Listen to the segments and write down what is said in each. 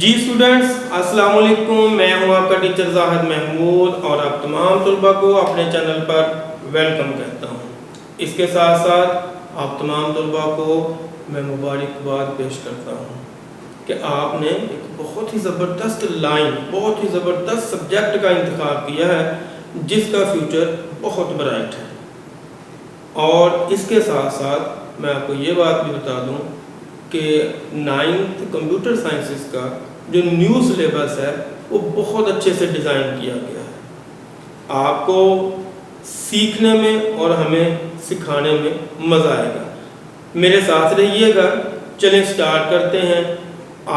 जी students, अस्सलाम वालेकुम। मैं हूं आपका टीचर जाहिद महमूद और आप तमाम तलबा को अपने चैनल पर वेलकम कहता हूं। इसके साथ साथ आप तमाम तलबा को मैं मुबारकबाद पेश करता हूं कि आपने एक बहुत ही ज़बरदस्त लाइन, बहुत ही ज़बरदस्त सब्जेक्ट का इंतखाब किया है जिसका फ्यूचर बहुत ब्राइट है। और इसके साथ साथ मैं आपको ये बात भी बता दूं कि 9th कंप्यूटर साइंसेस का जो न्यू सिलेबस है वो बहुत अच्छे से डिज़ाइन किया गया है। आपको सीखने में और हमें सिखाने में मज़ा आएगा। मेरे साथ रहिएगा। चलें स्टार्ट करते हैं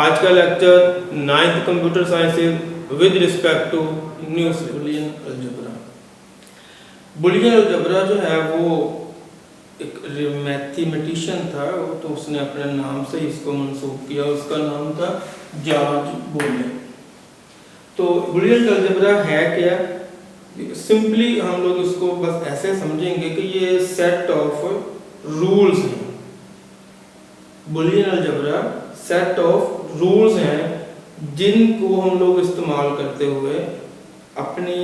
आज का lecture 9th computer sciences with respect to new Boolean algebra. Boolean algebra जो है वो एक मैथमेटिशियन था, तो उसने अपने नाम से इसको मंसूब किया। उसका नाम था जॉर्ज बुलियन। तो बुलियन अलजेब्रा है क्या? सिंपली हम लोग इसको बस ऐसे समझेंगे कि ये सेट ऑफ रूल्स हैं। Boolean algebra set of rules हैं जिनको हम लोग इस्तेमाल करते हुए अपनी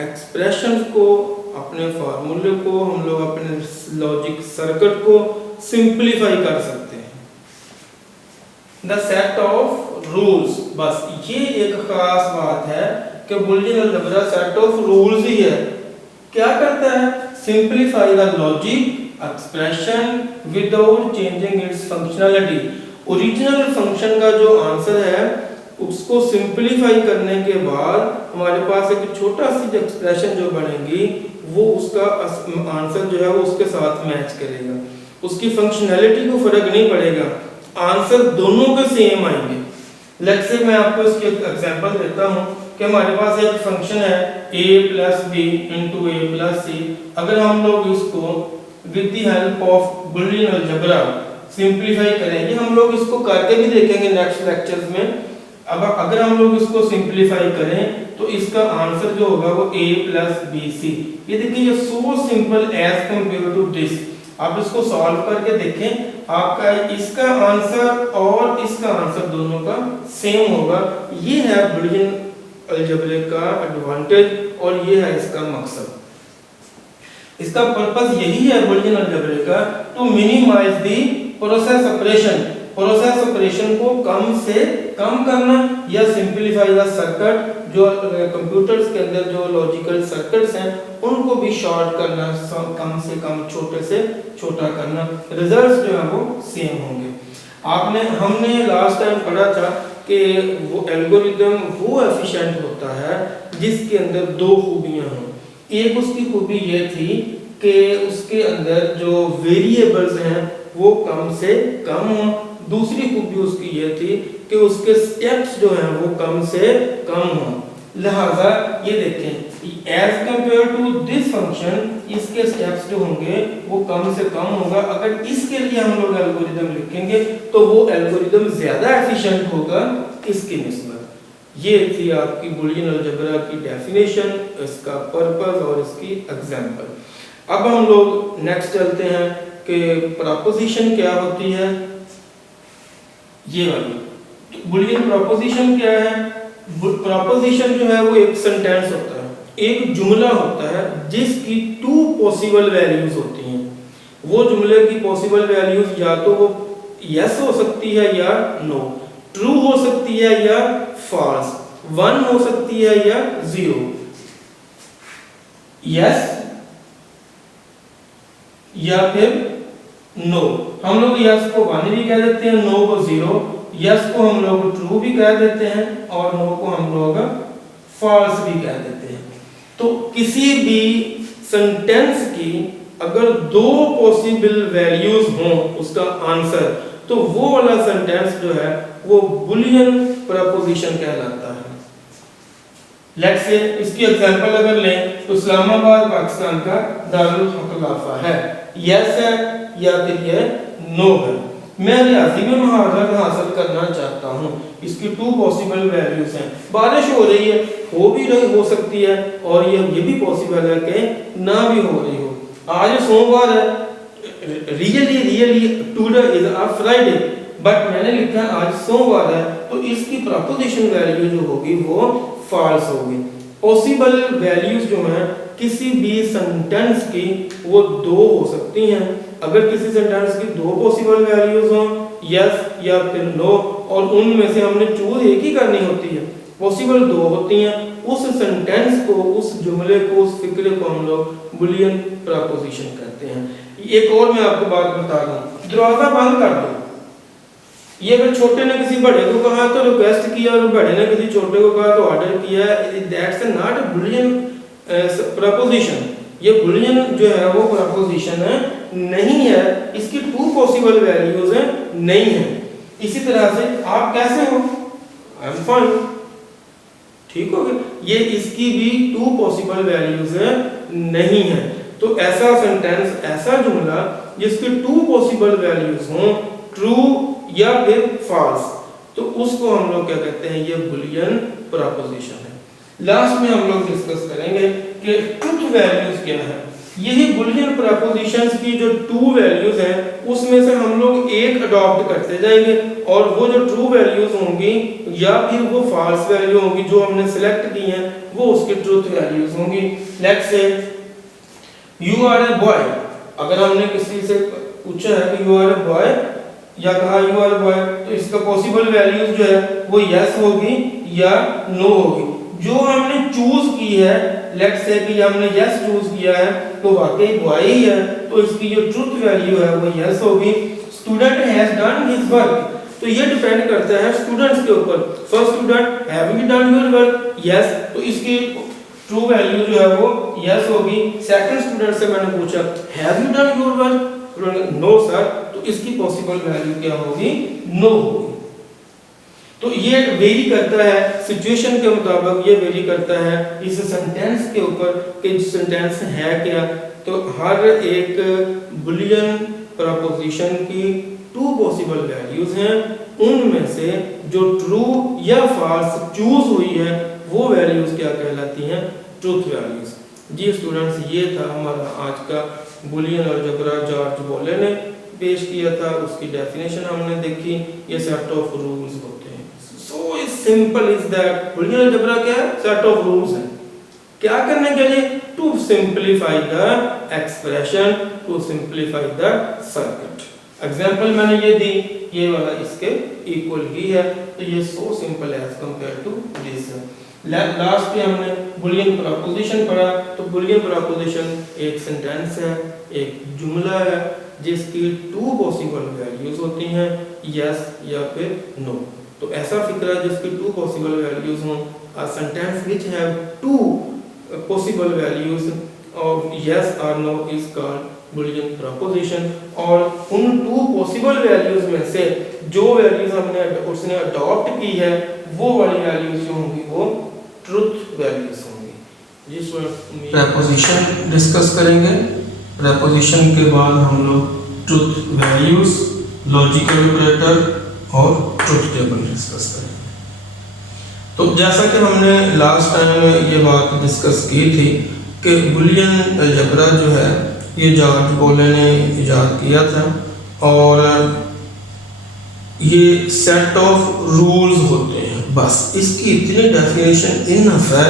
एक्सप्रेशंस को, अपने फार्मूले को, हम लोग अपने लॉजिक सर्किट को सिंपलीफाई कर सकते हैं। द सेट ऑफ रूल्स, बस ये एक खास बात है कि Boolean algebra set of rules ही है। क्या करता है? Simplify the logic expression without changing its functionality. Original function का जो आंसर है उसको सिंपलीफाई करने के बाद हमारे पास एक छोटा सी एक्सप्रेशन जो बनेगी वो उसका आंसर जो है वो उसके साथ मैच करेगा। उसकी फंक्शनैलिटी को फर्क नहीं पड़ेगा, आंसर दोनों के सेम आएंगे। लेट्स से मैं आपको इसकी एक एग्जांपल देता हूं कि हमारे पास एक फंक्शन है a + b * a + c। अगर हम लोग इसको with the help of Boolean algebra simplify करेंगे, हम लोग इसको करके भी देखेंगे नेक्स्ट लेक्चर्स में। अब अगर हम लोग इसको सिंपलीफाई करें तो इसका आंसर जो होगा वो a + bc। ये देखिए, ये so simple as compare to this. आप इसको सॉल्व करके देखें, आपका इसका आंसर और इसका आंसर दोनों का सेम होगा। ये है बुलियन अलजेब्रा का एडवांटेज और ये है इसका मकसद। इसका पर्पस यही है बुलियन अलजेब्रा का, to minimise the process operation. Process operation को कम से कम करना या सिंपलीफाई द सर्किट। जो कंप्यूटर्स के अंदर जो लॉजिकल सर्किट्स हैं उनको भी शॉर्ट करना, कम से कम, छोटे से छोटा करना। रिजल्ट्स जो है वो सेम होंगे। हमने लास्ट टाइम पढ़ा था कि वो एल्गोरिदम वो एफिशिएंट होता है जिसके अंदर दो खूबियां हों। एक उसकी खूबी ये थी कि उसके अंदर जो वेरिएबल्स हैं वो कम से कम हों। दूसरी खूबी उसकी ये थी कि उसके स्टेप्स जो हैं वो कम से कम हों। लिहाजा ये देखें, as compare to this function इसके स्टेप्स जो होंगे वो कम से कम होगा। अगर इसके लिए हम लोग एल्गोरिदम लिखेंगे तो वो एल्गोरिदम ज्यादा एफिशिएंट होगा इसकी निस्बत। ये थी आपकी बुलियन अलजेब्रा की डेफिनेशन, इसका पर्पस और इसकी एग्जांपल। अब हम लोग नेक्स्ट चलते हैं कि प्रोपोजिशन क्या होती है। ये वाली बुलियन प्रोपोजिशन क्या है? प्रोपोजिशन जो है वो एक सेंटेंस होता है, एक जुमला होता है जिसकी 2 पॉसिबल वैल्यूज होती हैं। वो जुमले की पॉसिबल वैल्यूज या तो वो यस हो सकती है या नो, ट्रू हो सकती है या फॉल्स, 1 हो सकती है या 0। यस या फिर नो। हम लोग यस को 1 भी कह देते हैं, नो को 0। यस को हम लोग ट्रू भी कह देते हैं और नो को हम लोग फॉल्स भी कह देते हैं। तो किसी भी सेंटेंस की अगर 2 पॉसिबल वैल्यूज हों उसका आंसर, तो वो वाला सेंटेंस जो है वो बुलियन प्रोपोजिशन कहलाता है। लेट्स से इसकी एग्जांपल अगर लें तो इस्लामाबाद पाकिस्तान का दारुल खिलाफा है, यस है या फिर ये नो है। मैं रियाजी में महारत हासिल करना चाहता हूँ, इसकी 2 पॉसिबल वैल्यूज हैं। बारिश हो रही है, हो सकती है, और ये भी पॉसिबल है कि ना भी हो रही हो। आज सोमवार है, really today is a Friday, but मैंने लिखा है आज सोमवार है, तो इसकी प्रपोजिशन वैल्यू जो होगी वो फॉल्स होगी। पॉसिबल वैल्यूज जो हैं किसी भी सेंटेंस की वो दो हो सकती हैं। अगर किसी सेंटेंस की दो पॉसिबल वैल्यूज हों, यस या फिर नो, और उनमें से हमने चूज एक ही करनी होती है, पॉसिबल दो होती हैं, उस सेंटेंस को, उस जुमले को, उस फिक्रे को हम लोग बुलियन प्रपोजिशन कहते हैं। एक और मैं आपको बात बता दूं, दरवाजा बंद कर दो, ये अगर छोटे ने किसी बड़े को कहा तो रिक्वेस्ट किया और बड़े ने किसी छोटे को कहा तो ऑर्डर किया, that's not a Boolean preposition. ये बुलियन जो है वो प्रपोजिशन नहीं है, इसकी टू पॉसिबल वैल्यूज नहीं है। इसी तरह से आप कैसे हो, आई एम फाइन, ठीक हो गया, ये इसकी भी टू पॉसिबल वैल्यूज नहीं है। तो ऐसा सेंटेंस, ऐसा जुमला जिसकी टू पॉसिबल वैल्यूज हों, ट्रू या फिर फॉल्स, तो उसको हम लोग क्या कहते हैं, ये बुलियन प्रपोजिशन है। लास्ट में हम लोग डिस्कस करेंगे कि ट्रुथ वैल्यूज क्या है। यही बुलियन प्रपोजिशंस की जो टू वैल्यूज हैं उसमें से हम लोग एक अडॉप्ट करते जाएंगे, और वो जो ट्रू वैल्यूज होंगी या फिर वो फॉल्स वैल्यू होंगी जो हमने सिलेक्ट की हैं, वो उसकी ट्रुथ वैल्यूज होंगी। Let's say you are a boy, अगर हमने किसी से पूछा है कि यू आर ए बॉय या कहा यू आर बॉय, तो इसका पॉसिबल वैल्यूज जो है वो यस होगी या नो होगी। जो हमने चूज की है, लेट्स से कि हमने यस चूज किया है तो वाकई बॉय ही है, तो इसकी जो ट्रुथ वैल्यू है वो यस होगी। Student has done his work, तो ये डिपेंड करता है स्टूडेंट्स के ऊपर। First student have you done your work, yes, तो इसकी ट्रू वैल्यू जो है वो यस होगी। सेकंड स्टूडेंट से मैंने पूछा have you done your work, no sir, तो इसकी पॉसिबल वैल्यू क्या होगी, नो होगी। तो ये वेरी करता है सिचुएशन के मुताबिक, ये वेरी करता है इस सेंटेंस के ऊपर कि सेंटेंस है क्या। तो हर एक बुलियन प्रपोजिशन की टू पॉसिबल वैल्यूज हैं, उनमें से जो ट्रू या फॉल्स चूज हुई है वो वैल्यूज क्या कहलाती हैं, ट्रुथ वैल्यूज। जी स्टूडेंट्स, ये था हमारा आज का बुलियन अलजेब्रा, जॉर्ज बोले ने पेश किया था, उसकी डेफिनेशन हमने देखी। ये सेट ऑफ रूल्स होते हैं, so simple is that. Boolean algebra क्या है, सेट ऑफ रूल्स है। क्या करने के लिए, to simplify the expression, to simplify the circuit. Example मैंने ये दी, ये वाला इसके इक्वल ही है, तो ये so simple as compare to this. Last पे हमने बुलियन प्रपोजिशन पढ़ा, तो बुलियन प्रपोजिशन एक सेंटेंस है, एक जुमला है जिसकी टू पॉसिबल वैल्यूज होती हैं, यस या फिर नो। तो ऐसा फिक्रा जिसकी टू पॉसिबल वैल्यूज हों, a sentence which have two possible values of yes और no is called Boolean proposition. और उन टू पॉसिबल वैल्यूज में से जो वैल्यूज हमने उसने अडॉप्ट की है वो वाली वैल्यूज जो होंगी वो ट्रुथ वैल्यूज होंगी। जिस प्रपोजिशन डिस्कस करेंगे, प्रपोजिशन के बाद हम लोग ट्रुथ वैल्यूज, लॉजिकल ऑपरेटर और ट्रुथ टेबल डिस्कस करेंगे। तो जैसा कि हमने लास्ट टाइम ये बात डिस्कस की थी कि बुलियन अलजेब्रा जो है ये जॉर्ज बोले ने इजाद किया था, और ये सेट ऑफ रूल्स होते हैं। बस इसकी इतनी डेफिनेशन इनफ है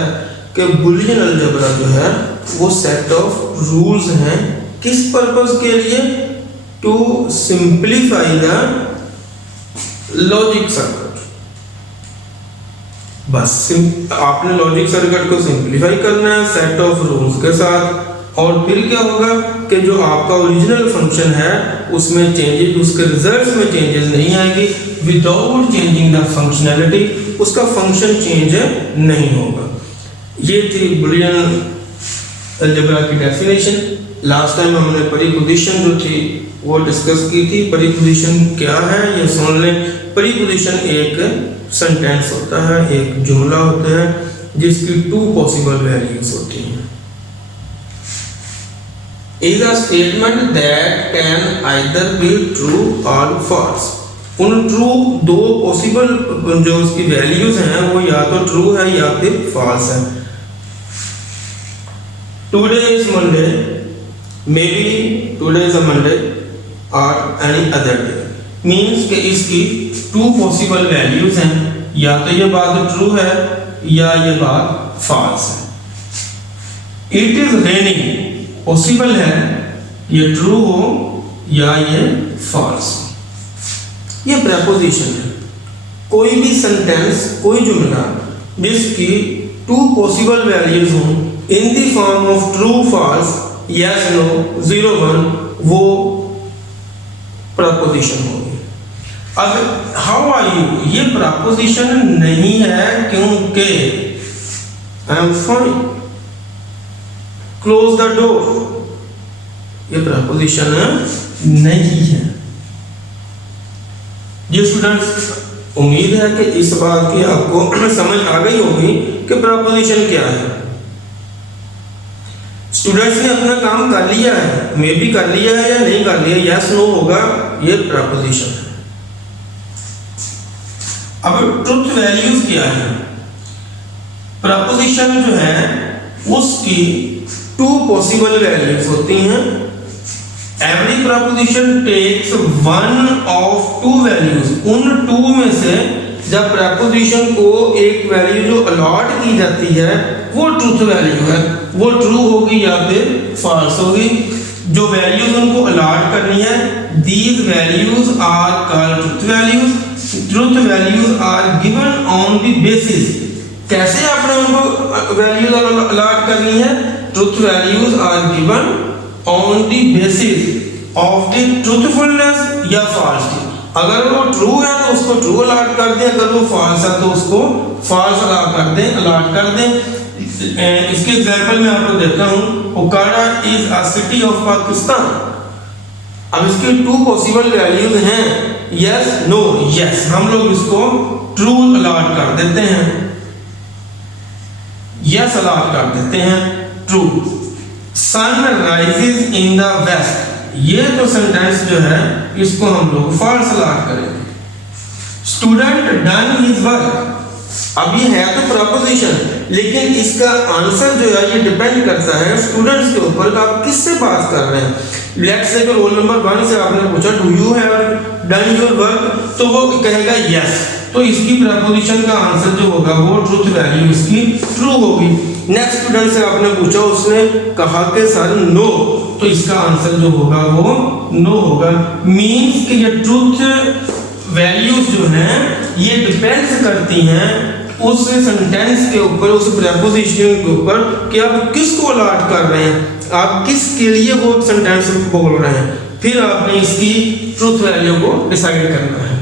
कि बुलियन अलजेब्रा जो है वो सेट ऑफ रूल्स हैं। किस पर्पस के लिए, to simplify the logic circuit. बस आपने लॉजिक सर्किट को सिंप्लीफाई करना है सेट ऑफ रूल्स के साथ, और फिर क्या होगा कि जो आपका ओरिजिनल फंक्शन है उसमें चेंजेस, उसके रिजल्ट्स में चेंजेस नहीं आएगी। विदाउट चेंजिंग द फंक्शनैलिटी, उसका फंक्शन चेंज नहीं होगा। ये थी बुलियन अलजेब्रा की डेफिनेशन। लास्ट टाइम हमने प्रीपोजिशन जो थी वो डिस्कस की थी। प्रीपोजिशन क्या है ये सुन लें। प्रीपोजिशन एक सेंटेंस होता है, एक जुमला होता है जिसकी टू पॉसिबल वैल्यूज होती हैं। is a statement that can either be true or false। उन ट्रू दो पॉसिबल जो उसकी वैल्यूज हैं वो या तो ट्रू है या फिर फॉल्स है। Today is Monday, may be today is a Monday और एनी अदर डे। मीन्स कि इसकी टू पॉसिबल वैल्यूज हैं, या तो ये बात ट्रू है या ये बात फॉल्स है। इट इज रेनिंग पॉसिबल है ये ट्रू हो या ये फॉल्स हो। ये प्रेपोजिशन है। कोई भी सेंटेंस, कोई जुमला जिसकी टू पॉसिबल वैल्यूज हों in the form of true false, yes no, 0 1, वो प्रपोजिशन होगी। अब हाउ आर यू, ये प्रपोजिशन नहीं है क्योंकि I am fine, close the door, ये प्रपोजिशन नहीं है। ये स्टूडेंट्स, उम्मीद है कि इस बात की आपको समझ आ गई होगी कि प्रपोजिशन क्या है। स्टूडेंट्स ने अपना काम कर लिया है, मे भी कर लिया है या नहीं कर लिया, यस नो होगा, ये प्रपोजिशन है। अब ट्रुथ वैल्यूज क्या है? प्रपोजिशन जो है उसकी टू पॉसिबल वैल्यूज होती हैं। Every proposition takes one of two values, उन टू में से जब प्रपोजिशन को एक वैल्यू जो अलॉट की जाती है वो ट्रुथ वैल्यू है, वो ट्रू होगी या फिर फॉल्स होगी। जो वैल्यूज उनको अलॉट करनी है, these values are called truth values. Truth values are given on the basis, कैसे आपने उनको वैल्यूज अलॉट करनी है? Truth values are given on the basis of the truthfulness या फॉल्सिटी। अगर वो ट्रू है तो उसको ट्रू अलॉट कर दें, अगर वो फॉल्स है तो उसको फॉल्स अलॉट कर दें, अलॉट कर दें। इसके एग्जांपल में आपको देता हूं, Okara is a city of Pakistan. अब इसकी टू पॉसिबल वैल्यूज हैं, यस नो, यस, हम लोग इसको ट्रू अलॉट कर देते हैं, यस अलॉट कर देते हैं, true. Sun rises in the west, ये तो सेंटेंस जो है इसको हम लोग फॉल्स अलॉट करेंगे। स्टूडेंट डन हिज वर्क, अब ये है तो प्रपोजिशन, लेकिन इसका आंसर जो है ये डिपेंड करता है स्टूडेंट्स के ऊपर कि आप किससे बात कर रहे हैं। लेट्स से रोल नंबर 1 से आपने पूछा do you have done your work, तो वो कहेगा यस, तो इसकी प्रपोजिशन का आंसर जो होगा वो ट्रुथ वैल्यू इसकी ट्रू होगी। नेक्स्ट स्टूडेंट से आपने पूछा, उसने कहा कि सर नो, तो इसका आंसर जो होगा वो नो होगा। मीन्स कि ये ट्रुथ वैल्यूज जो हैं ये डिपेंड करती हैं उस सेंटेंस के ऊपर, उस प्रपोजिशन के ऊपर कि आप किसको अलॉट कर रहे हैं, आप किसके लिए वो सेंटेंस बोल रहे हैं, फिर आपने इसकी ट्रुथ वैल्यू को डिसाइड करना है।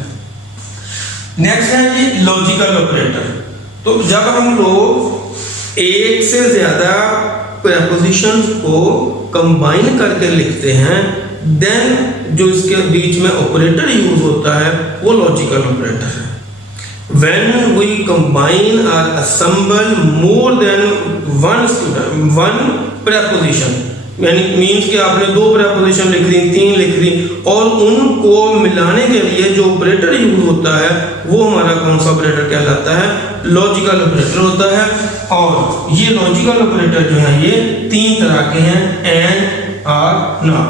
नेक्स्ट है जी लॉजिकल ऑपरेटर। तो जब हम लोग एक से ज्यादा प्रपोजिशंस को कंबाइन करके लिखते हैं, देन जो इसके बीच में ऑपरेटर यूज होता है वो लॉजिकल ऑपरेटर है। When we combine or assemble more than one preposition, यानी मीन्स कि आपने 2 प्रपोजिशन लिख दी, 3 लिख दी, और उनको मिलाने के लिए जो ऑपरेटर यूज होता है वो हमारा कौन सा ऑपरेटर कहलाता है? लॉजिकल ऑपरेटर होता है। और ये लॉजिकल ऑपरेटर जो है ये 3 तरह के हैं, एंड, आर, नॉट।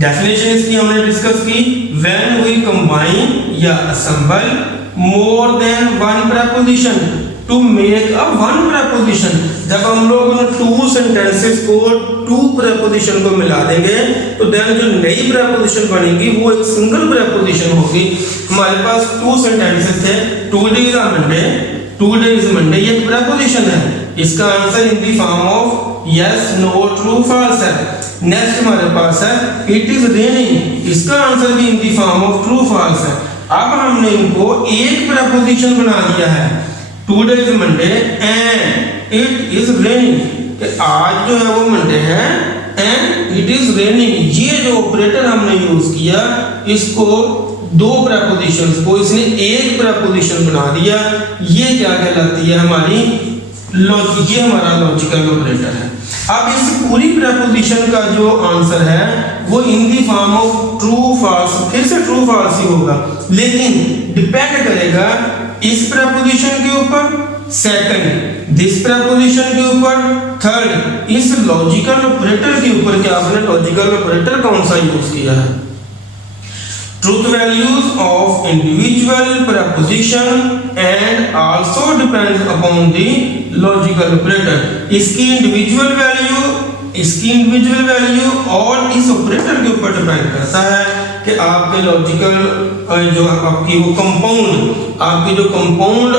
डेफिनेशन इसकी हमने डिस्कस की, व्हेन वी कंबाइन या assemble more than one preposition to make a one preposition, जब हम लोग उन 2 सेंटेंसेस को 2 preposition को मिला देंगे तो देन जो नई preposition बनेगी वो एक सिंगल preposition होगी। हमारे पास 2 सेंटेंसेस थे, today is Monday, today is Monday, ये preposition है, इसका answer in the form of yes, no, true, false है। नेक्स्ट हमारे पास है इट इज रेनिंग, इसका आंसर भी in the form of true, false है। अब हमने इनको एक प्रपोजिशन बना दिया है, today is Monday and it is raining, कि आज जो है वो मंडे है एंड इट इज रेनिंग। ये जो ऑपरेटर हमने यूज किया, इसको 2 प्रपोजिशंस को इसने एक प्रपोजिशन बना दिया, ये क्या कहलाती है हमारी ये हमारा लॉजिकल ऑपरेटर है। अब इस पूरी प्रपोजिशन का जो आंसर है वो in the form of true, false, फिर से ट्रू, फॉल्स ही होगा, लेकिन डिपेंड करेगा इस प्रपोजिशन के ऊपर, सेकंड दिस प्रपोजिशन के ऊपर, थर्ड इस लॉजिकल ऑपरेटर के ऊपर कि आपने लॉजिकल ऑपरेटर कौन सा यूज किया है। truth values of individual preposition and also depends upon the logical operator। इसकी इंडिविजुअल वैल्यू और इस ऑपरेटर के ऊपर डिपेंड करता है कि आपके लॉजिकल जो आपकी वो कंपाउंड आपकी जो कंपाउंड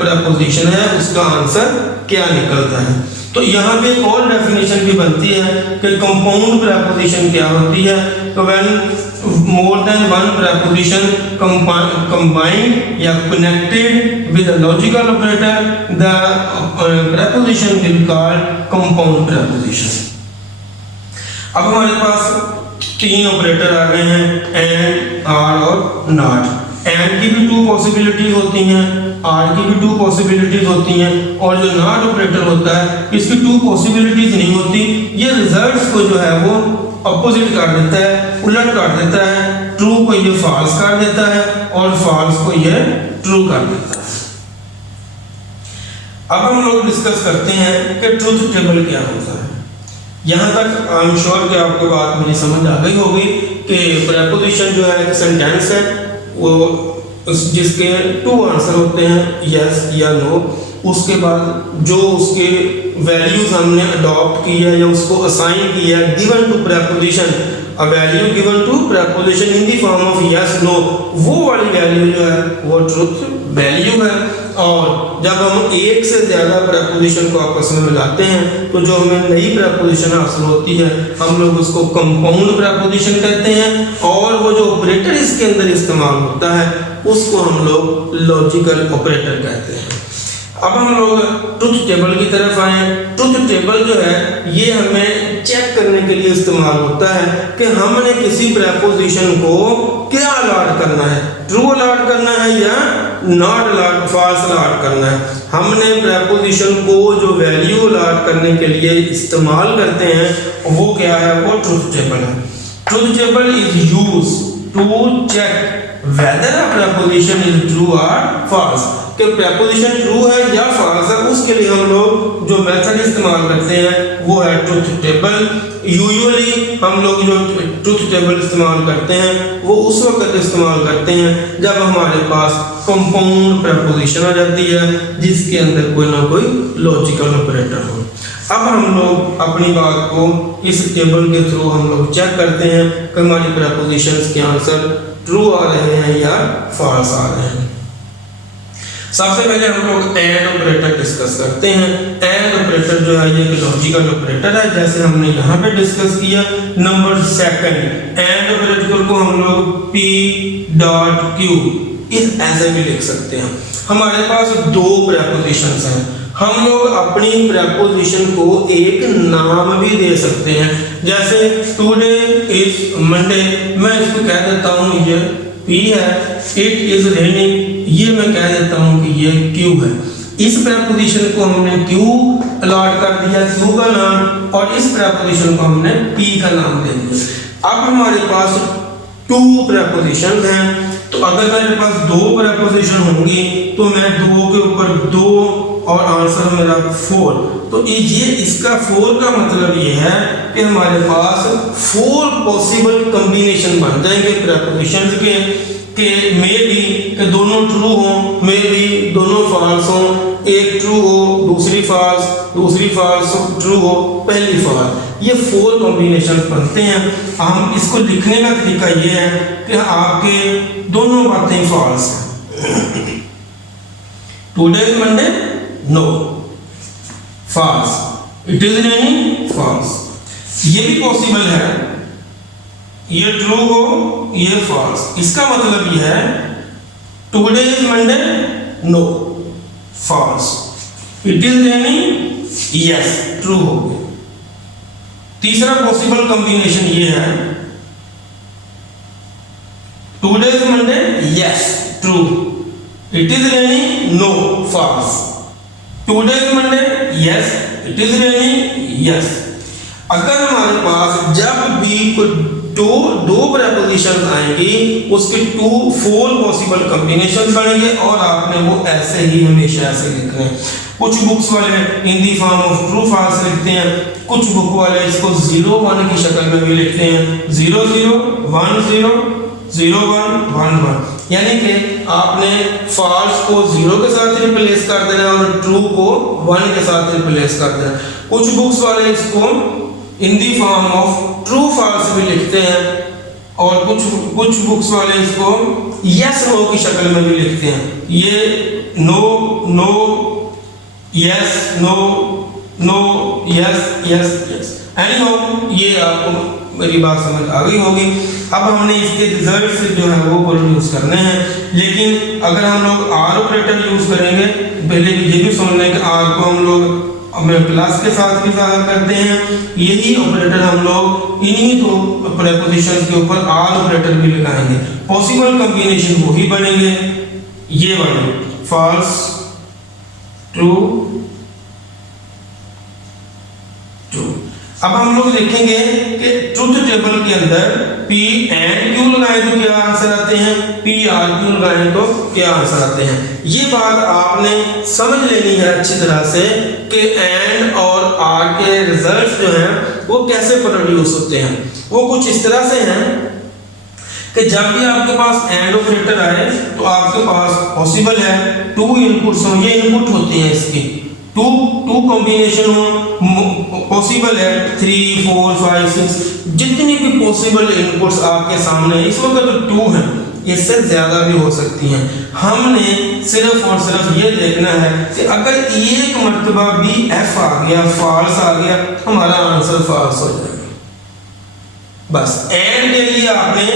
प्रपोजिशन है उसका आंसर क्या निकलता है। तो यहाँ पे एक और डेफिनेशन भी बनती है कि कंपाउंड प्रपोजिशन क्या होती है। तो when more than one preposition combined या connected with a logical operator, the preposition will be called compound preposition। अब हमारे पास तीन ऑपरेटर आ गए हैं, एंड, आर और नॉट। एंड की भी टू पॉसिबिलिटीज होती हैं, आर की भी टू पॉसिबिलिटीज होती हैं, और जो नॉट ऑपरेटर होता है इसकी टू पॉसिबिलिटीज नहीं होती। ये रिजल्ट्स को जो है वो अपोजिट कर देता है, उलट कर देता है। ट्रू को ये फॉल्स कर देता है और फॉल्स को ये ट्रू कर देता है। अब हम लोग डिस्कस करते हैं कि ट्रुथ टेबल क्या होता है। यहाँ तक आई एम श्योर कि आपको बात मेरी समझ आ गई होगी कि प्रेपोजिशन जो है सेंटेंस है वो जिसके टू आंसर होते हैं, यस या नो। उसके बाद जो उसके वैल्यूज हमने अडॉप्ट की है या उसको असाइन किया है given to preposition, a value given to preposition in the form of yes no, वो वाली वैल्यू जो है वो ट्रुथ वैल्यू है। और जब हम एक से ज़्यादा प्रेपोजिशन को आपस में मिलाते हैं तो जो हमें नई प्रेपोजिशन हासिल होती है हम लोग उसको कंपाउंड प्रेपोजिशन कहते हैं, और वो जो ऑपरेटर इसके अंदर इस्तेमाल होता है उसको हम लोग लॉजिकल ऑपरेटर कहते हैं। अब हम लोग ट्रुथ टेबल की तरफ आए। ट्रुथ टेबल जो है ये हमें चेक करने के लिए इस्तेमाल होता है कि हमने किसी प्रेपोजिशन को क्या अलॉट करना है, ट्रू अलॉट करना है या नॉट अलॉट, फॉल्स अलॉट करना है। हमने प्रेपोजिशन को जो वैल्यू अलॉट करने के लिए इस्तेमाल करते हैं वो क्या है, वो ट्रुथ टेबल है। Truth table is used to check whether a preposition is true or false, कि प्रेपोजिशन ट्रू है या फॉल्स है, उसके लिए हम लोग जो मेथड इस्तेमाल करते हैं वो है ट्रुथ टेबल। यूजुअली हम लोग जो ट्रुथ टेबल इस्तेमाल करते हैं वो उस वक्त इस्तेमाल करते हैं जब हमारे पास कंपाउंड प्रेपोजिशन आ जाती है जिसके अंदर कोई ना कोई लॉजिकल ऑपरेटर हो। अब हम लोग अपनी बात को इस टेबल के थ्रू हम लोग चेक करते हैं कि हमारी प्रेपोजिशंस के आंसर ट्रू आ रहे हैं या फॉल्स आ रहे हैं। सबसे पहले हम लोग एंड ऑपरेटर डिस्कस करते हैं। एंड ऑपरेटर जो है ये लॉजिकल ऑपरेटर है, जैसे हमने यहाँ पे डिस्कस किया। नंबर सेकंड, एंड ऑपरेटर को हम लोग P डॉट Q इस ऐसे भी लिख सकते हैं। हमारे पास दो प्रेपोजिशंस हैं, हम लोग अपनी प्रेपोजिशन को एक नाम भी दे सकते हैं। जैसे टुडे इज मंडे, मैं इसको कह देता हूँ ये P है। इट इज रेनिंग, ये मैं कह देता हूँ कि ये Q है। इस प्रेपोजिशन को हमने Q अलॉट कर दिया, Q का नाम, और इस प्रेपोजिशन को हमने P का नाम दे दिया। अब हमारे पास टू प्रेपोजिशन हैं, तो अगर मेरे पास दो प्रेपोजिशन होंगी तो मैं दो के ऊपर दो और आंसर मेरा 4, तो ये इसका 4 का मतलब ये है कि हमारे पास 4 पॉसिबल कॉम्बिनेशन बन जाएंगे प्रेपोजिशंस के मे बी कि दोनों ट्रू हो, मे बी दोनों फॉल्स हो, एक ट्रू हो दूसरी फॉल्स ट्रू हो पहली फॉल्स। ये 4 कॉम्बिनेशन बनते हैं। हम इसको लिखने का तरीका ये है कि आपके दोनों बातें फॉल्स हैं। Today is Monday, no, false. It is raining, false. ये भी पॉसिबल है, ये ट्रू हो ये फॉल्स। इसका मतलब ये है today is Monday, no, false. It is raining, yes, true हो गया। तीसरा पॉसिबल कॉम्बिनेशन ये है today is Monday, yes, true. It is raining, no, false. Today is Monday, yes, it is raining, yes. अगर हमारे पास जब भी कोई दो प्रेपोजिशन आएंगी उसके 4 पॉसिबल कॉम्बिनेशन बनेंगे और आपने वो ऐसे ही हमेशा ऐसे लिखने हैं। कुछ बुक्स वाले in the form of true false लिखते हैं, कुछ बुक वाले इसको 0 1 की शक्ल में भी लिखते हैं, 0 0 1 0 0 1 1 1, यानी कि आपने फॉल्स को 0 के साथ रिप्लेस कर देना और ट्रू को 1 के साथ रिप्लेस कर देना। कुछ बुक्स वाले इसको in the form of true false भी लिखते हैं और कुछ बुक्स वाले इसको यस नो की शक्ल में भी लिखते हैं। ये no no yes no no yes yes yes. Anyhow ये आपको मेरी बात समझ आ गई होगी। अब हमने इसके रिजल्ट्स जो है वो प्रोड्यूस करने हैं, लेकिन अगर हम लोग आर ऑपरेटर यूज करेंगे, पहले ये भी सुन लें कि आर को हम लोग अपने प्लस के साथ भी ज़ाहिर करते हैं। यही ऑपरेटर हम लोग इन्हीं दो प्रीपोजिशन के ऊपर आर ऑपरेटर भी लगाएंगे। पॉसिबल कॉम्बिनेशन वही बनेंगे, ये वाले फॉल्स ट्रू ट्रू। अब हम लोग देखेंगे कि ट्रुथ टेबल के अंदर पी एंड क्यू लगाएं तो क्या आंसर आते हैं, पी आर क्यू लगाएं तो क्या आंसर आते हैं। ये बात आपने समझ लेनी है अच्छी तरह से कि एंड और आर के रिजल्ट्स जो हैं वो कैसे प्रोड्यूस होते हैं। वो कुछ इस तरह से हैं कि जब भी आपके पास एंड ऑपरेटर आए तो आपके पास पॉसिबल है टू इनपुट्स हों, ये इनपुट होते हैं इसकी, टू कॉम्बिनेशन हो, पॉसिबल है 3 4 5 6, जितनी भी पॉसिबल इनपुट्स आपके सामने इस वक्त तो 2 हैं, इससे ज्यादा भी हो सकती हैं। हमने सिर्फ और सिर्फ ये देखना है कि अगर एक मर्तबा भी एफ आ गया, फॉल्स आ गया, हमारा आंसर फॉल्स हो जाएगा। बस एंड के लिए आपने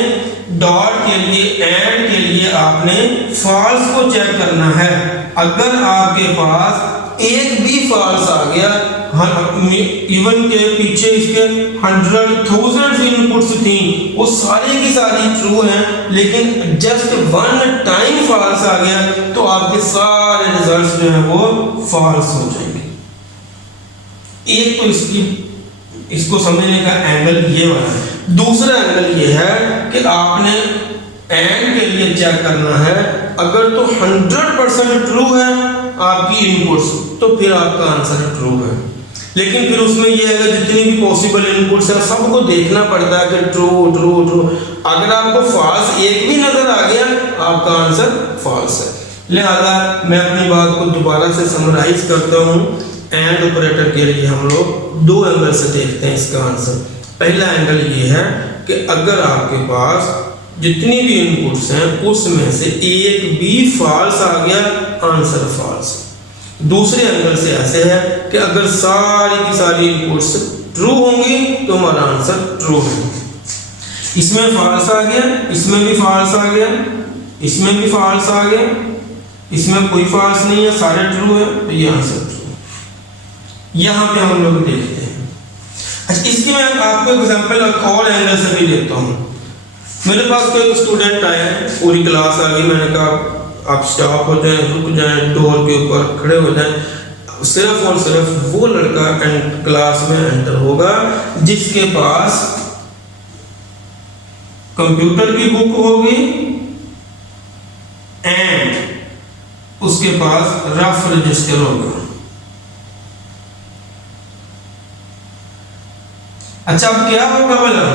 डॉट के लिए एंड के लिए आपने फॉल्स को चेक करना है। अगर आपके पास एक भी फॉल्स आ गया, इवन के पीछे इसके 100,000 इनपुट्स थी, वो सारी की सारी ट्रू हैं, लेकिन जस्ट वन टाइम फॉल्स आ गया तो आपके सारे रिजल्ट्स जो हैं वो फॉल्स हो जाएंगे। एक तो इसको समझने का एंगल ये वाला है। दूसरा एंगल ये है कि आपने एंड के लिए चेक करना है, अगर तो 100% ट्रू है आपकी इनपुट्स तो फिर आपका आंसर ट्रू है, लेकिन फिर उसमें यह है कि जितनी भी पॉसिबल इनपुट्स है सबको देखना पड़ता है कि ट्रू ट्रू ट्रू। अगर आपको फॉल्स एक भी नजर आ गया आपका आंसर फॉल्स है। लिहाजा मैं अपनी बात को दोबारा से समराइज करता हूँ। एंड ऑपरेटर के लिए हम लोग दो एंगल से देखते हैं इसका आंसर। पहला एंगल ये है कि अगर आपके पास जितनी भी इनपुट्स हैं उसमें से एक भी फॉल्स आ गया आंसर फॉल्स। दूसरे एंगल से ऐसे है कि अगर सारी की सारी इनपुट्स ट्रू होंगी तो हमारा आंसर ट्रू है। इसमें फॉल्स आ गया, इसमें भी फॉल्स आ गया, इसमें भी फॉल्स आ गया, इसमें कोई फॉल्स नहीं है, सारे ट्रू है, तो ये आंसर ट्रू। यहां पे हम लोग देखते हैं। अच्छा, इसकी मैं आपको एग्जांपल और एंगल से भी देता हूं। मेरे पास कोई स्टूडेंट आया, पूरी क्लास आ गई, मैंने कहा आप स्टॉप हो जाएं, रुक जाएं, डोर के ऊपर खड़े हो जाएं। सिर्फ और सिर्फ वो लड़का क्लास में एंटर होगा जिसके पास कंप्यूटर की बुक होगी एंड उसके पास रफ रजिस्टर होगा। अच्छा, अब क्या होगा भला?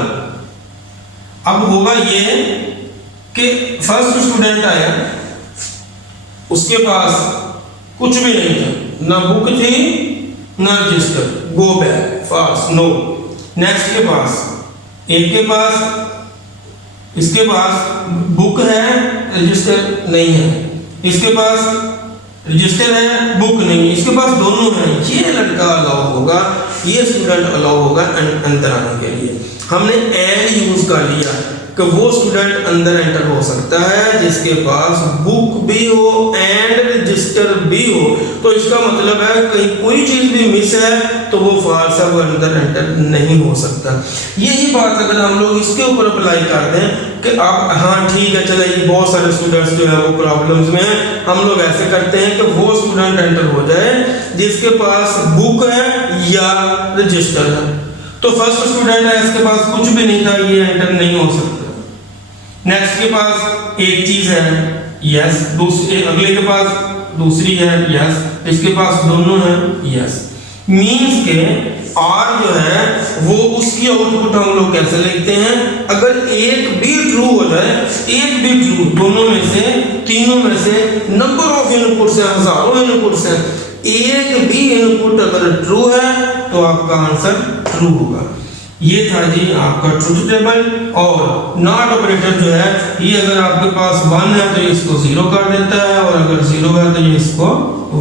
अब होगा ये कि फर्स्ट स्टूडेंट आया, उसके पास कुछ भी नहीं था, ना बुक थी ना register, go back, false, no. Next के पास, एक के पास, इसके पास बुक है रजिस्टर नहीं है, इसके पास रजिस्टर है बुक नहीं, इसके पास दोनों है। ये लड़का अलाउ होगा, ये स्टूडेंट अलाउ होगा अंदर आने के लिए। हमने एंड यूज कर लिया कि वो स्टूडेंट अंदर एंटर हो सकता है जिसके पास बुक भी हो एंड रजिस्टर भी हो। तो इसका मतलब है कहीं कोई चीज भी मिस है तो वो फॉल्स है, वो अंदर एंटर नहीं हो सकता। यही बात अगर हम लोग इसके ऊपर अप्लाई कर दें कि आप हाँ ठीक है चलिए, बहुत सारे स्टूडेंट्स जो है वो प्रॉब्लम्स में हैं, हम लोग ऐसे करते हैं कि वो स्टूडेंट एंटर हो जाए जिसके पास बुक है या रजिस्टर है। तो फर्स्ट स्टूडेंट है, इसके पास कुछ भी नहीं था, ये एंटर नहीं हो सकता। नेक्स्ट के पास एक चीज है यस, दूसरे अगले के पास दूसरी है यस, इसके पास दोनों है यस। मींस के आर जो है वो उसके इसकी आउटपुट हम लोग कैसे लिखते हैं, अगर एक भी ट्रू हो जाए, एक भी ट्रू, दोनों में से, तीनों में से नंबर ऑफ इनपुट्स हैं, हजारों इनपुट्स हैं, एक भी इनपुट अगर ट्रू है तो आपका आंसर ट्रू होगा। ये था जी आपका ट्रुथ टेबल। और नॉट ऑपरेटर जो है, ये अगर आपके पास 1 है तो इसको 0 कर देता है, और अगर 0 है तो ये इसको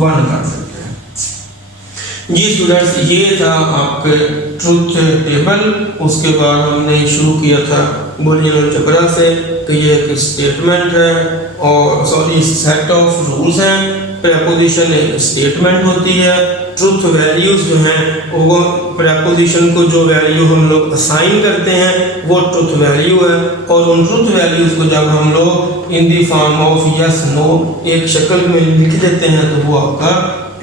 1 कर देता है। जी स्टूडेंट्स, ये था आपके ट्रुथ टेबल। उसके बाद हमने शुरू किया था बूलियन अलजेब्रा से, तो ये एक स्टेटमेंट है, और सॉरी सेट ऑफ रूल्स हैं। प्रेपोजिशन एक स्टेटमेंट होती है। ट्रुथ वैल्यूज जो हैं वो प्रेपोजिशन को जो वैल्यू हम लोग असाइन करते हैं वो ट्रुथ वैल्यू है, और उन ट्रुथ वैल्यूज को जब हम लोग in the form of yes no एक शक्ल में लिख देते हैं तो वो आपका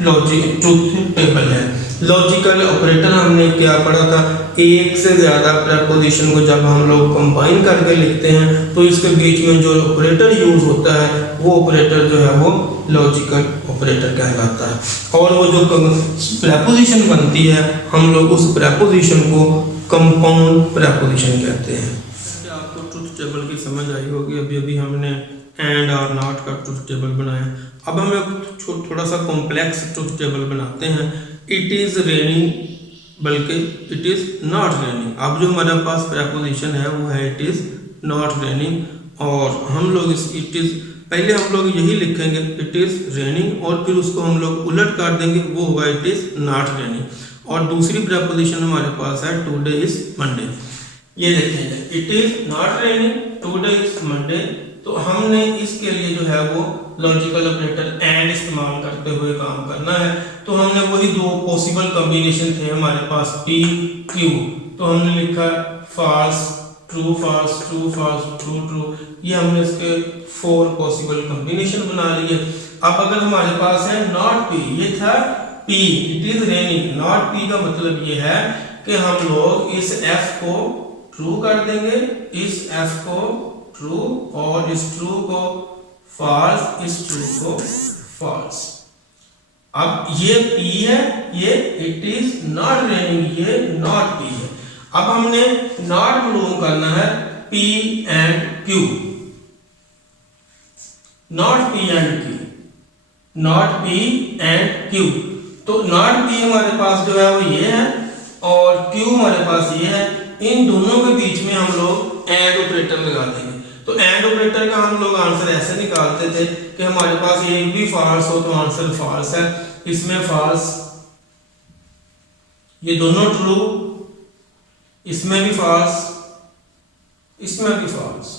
लॉजिक ट्रुथ टेबल है। लॉजिकल ऑपरेटर हमने क्या पढ़ा था, एक से ज़्यादा प्रेपोजिशन को जब हम लोग कंबाइन करके लिखते हैं तो इसके बीच में जो ऑपरेटर यूज होता है वो ऑपरेटर जो है वो लॉजिकल ऑपरेटर कहलाता है। और वो जो प्रेपोजिशन बनती है हम लोग उस प्रेपोजिशन को कंपाउंड प्रेपोजिशन कहते हैं। आपको ट्रुथ टेबल की समझ आई होगी। अभी अभी हमने एंड और नॉट का ट्रुथ टेबल बनाया। अब हम एक थोड़ा सा कॉम्प्लेक्स ट्रुथ टेबल बनाते हैं। इट इज़ रेनिंग, बल्कि इट इज़ नॉट रेनिंग। अब जो हमारे पास प्रेपोजिशन है वो है इट इज़ नॉट रेनिंग, और हम लोग इस इट इज़ पहले हम लोग यही लिखेंगे इट इज़ रेनिंग, और फिर उसको हम लोग उलट कर देंगे, वो होगा इट इज़ नॉट रेनिंग। और दूसरी प्रेपोजिशन हमारे पास है टुडे इज़ मंडे। ये देखेंगे it is not raining, today is Monday. तो हमने इसके लिए जो है वो लॉजिकल ऑपरेटर एंड इस्तेमाल करते हुए काम करना है। तो हमने वही दो पॉसिबल कॉम्बिनेशन थे हमारे पास पी क्यू, तो हमने लिखा false true false true false true true. ये हमने इसके 4 पॉसिबल कॉम्बिनेशन बना लिए। अब अगर हमारे पास है नॉट पी, ये था P it is raining, not P का मतलब ये है कि हम लोग इस एफ को ट्रू कर देंगे, इस एफ को ट्रू और इस ट्रू को फॉल्स, इस ट्रू को फॉल्स। अब ये P है, ये इट इज नॉट रेनिंग, ये नॉट P है। अब हमने नॉट मालूम करना है P and Q, not P and Q, not P and Q। तो नॉट P हमारे पास जो है वो ये है और Q हमारे पास ये है। इन दोनों के बीच में हम लोग एंड ऑपरेटर लगा देंगे। तो एंड ऑपरेटर का हम लोग आंसर ऐसे निकालते थे कि हमारे पास एक भी फॉल्स हो तो आंसर फॉल्स है, इसमें फॉल्स, ये दोनों ट्रू, इसमें भी फॉल्स, इसमें भी फॉल्स।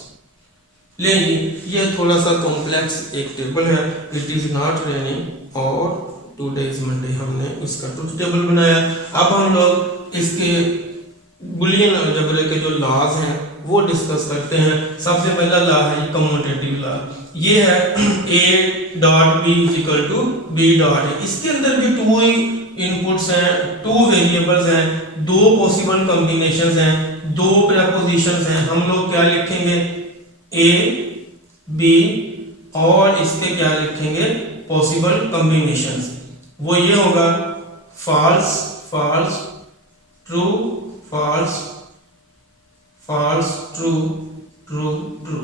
लेकिन ये थोड़ा सा कॉम्प्लेक्स एक टेबल है। इट इज नॉट रेनिंग और टुडे इज मंडे, हमने इसका ट्रुथ टेबल बनाया। अब हम लोग इसके बुलियन अलजेब्रा के जो लॉज हैं वो डिस्कस करते हैं। सबसे पहला लॉ है कम्यूटेटिव लॉ, ये है a dot b is equal to b dot a। इसके अंदर भी 2 इनपुट्स हैं, 2 वेरिएबल्स हैं, 2 पॉसिबल कॉम्बिनेशंस हैं, 2 प्रेपोजिशंस हैं। हम लोग क्या लिखेंगे a b और इसके क्या लिखेंगे पॉसिबल कॉम्बिनेशंस। वो ये होगा false false true false false true true true.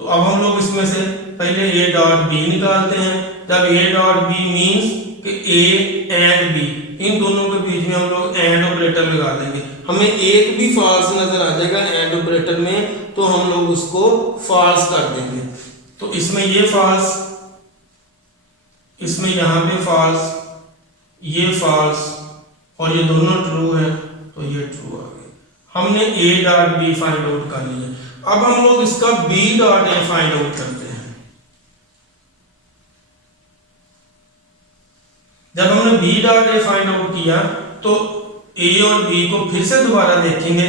तो अब हम लोग इसमें से पहले a डॉट b निकालते हैं। जब a डॉट b मींस कि a एंड b, इन दोनों के बीच में हम लोग एंड ऑपरेटर लगा देंगे। हमें एक भी फॉल्स नजर आ जाएगा एंड ऑपरेटर में तो हम लोग उसको फॉल्स कर देंगे। तो इसमें ये फॉल्स, इसमें यहाँ पे फॉल्स, ये फॉल्स और ये दोनों ट्रू है तो ये ट्रू आ गए। हमने a dot b find out कर लिया। अब हम लोग इसका b dot a find out करते हैं। जब हमने b dot a find out किया तो a और b को फिर से दोबारा देखेंगे।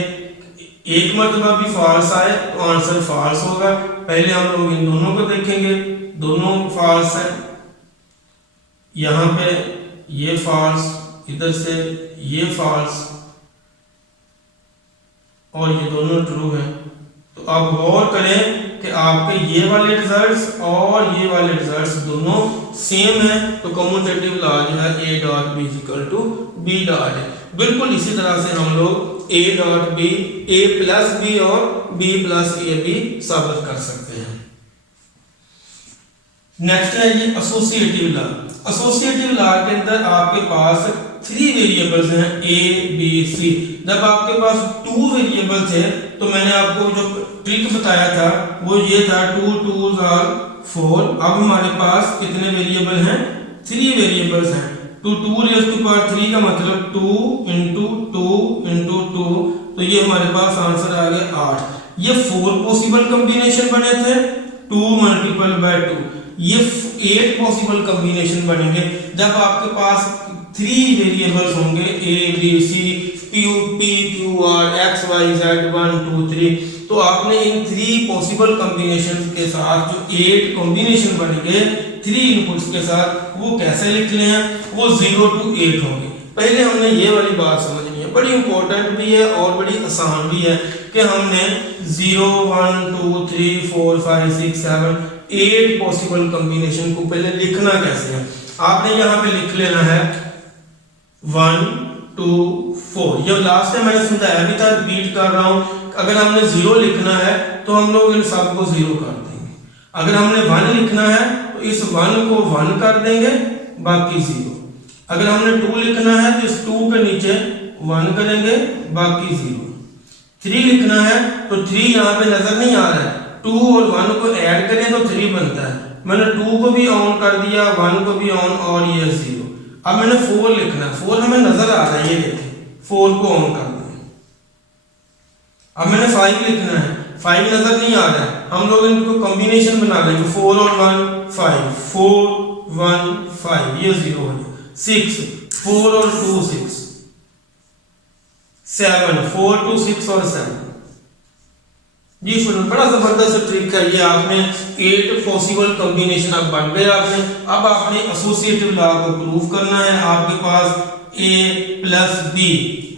एक मरतबा भी फॉल्स आए तो आंसर फॉल्स होगा। पहले हम लोग इन दोनों को देखेंगे, दोनों फॉल्स है, यहां पे ये फॉल्स, इधर से ये फॉल्स और ये दोनों ट्रू है। तो आप गौर करें कि आपके ये वाले रिजल्ट्स और ये वाले रिजल्ट्स दोनों सेम है। तो कम्यूटेटिव लॉ जो है a dot b equal to b dot a। बिल्कुल इसी तरह से हम लोग A dot B, A plus B और बी प्लस ए भी साबित कर सकते हैं। नेक्स्ट है ये एसोसिएटिव लॉ। एसोसिएटिव लॉ के अंदर आपके पास 3 वेरिएबल्स हैं ए बी सी। जब आपके पास 2 वेरिएबल्स है तो मैंने आपको जो ट्रिक बताया था वो ये था 2 2s आर 4। अब हमारे पास कितने वेरिएबल हैं? 3 वेरिएबल्स हैं। तो 2 रेज़ टू पावर 3 का मतलब 2 इंटू 2 इंटू 2, तो ये हमारे पास आंसर आ गया 8। ये 4 पॉसिबल कॉम्बिनेशन बने थे, 2 मल्टीपल बाय 2, ये 8 पॉसिबल कॉम्बिनेशन बनेंगे जब आपके पास 3 वेरिएबल्स होंगे A B C P Q R X Y Z 1 2 3। तो आपने इन 3 पॉसिबल कॉम्बिनेशन के साथ जो 8 कॉम्बिनेशन बनेंगे 3 इनपुट्स के साथ, वो कैसे लिखने हैं? वो 0 to 8 होंगे। पहले हमने ये वाली बात समझनी है, बड़ी इंपॉर्टेंट भी है और बड़ी आसान भी है कि हमने 0 1 2 3 4 5 6 7 8 पॉसिबल कॉम्बिनेशन को पहले लिखना कैसे है। आपने यहाँ पे लिख लेना है 1 2 4। ये लास्ट टाइम मैंने समझाया भी था, रिपीट कर रहा हूँ। अगर हमने 0 लिखना है तो हम लोग इन सब को 0 कर देंगे। अगर हमने 1 लिखना है तो इस 1 को 1 कर देंगे, बाकी 0। अगर हमने 2 लिखना है तो इस 2 के नीचे 1 करेंगे, बाकी 0। 3 लिखना है तो 3 यहाँ पे नजर नहीं आ रहा है, 2 और 1 को ऐड करें तो 3 बनता है। मैंने 2 को भी ऑन कर दिया, 1 को भी ऑन, और ये 0। अब मैंने 4 लिखना है, 4 हमें नजर आ रहा है, ये देखें, 4 को ऑन कर दें। अब मैंने 5 लिखना है, 5 नजर नहीं आ रहा है, हम लोग इनको कॉम्बिनेशन बना लेंगे 4 और 1 5, 4 1 5, ये 0 है। 6 4 और 2 6, 7 4 2 6 और 7। जी स्टूडेंट, बड़ा जबरदस्त ट्रिक है ये। आपने 8 पॉसिबल कॉम्बिनेशन अब बन गए आपने। अब आपने एसोसिएटिव लॉ को प्रूव करना है। आपके पास a प्लस बी,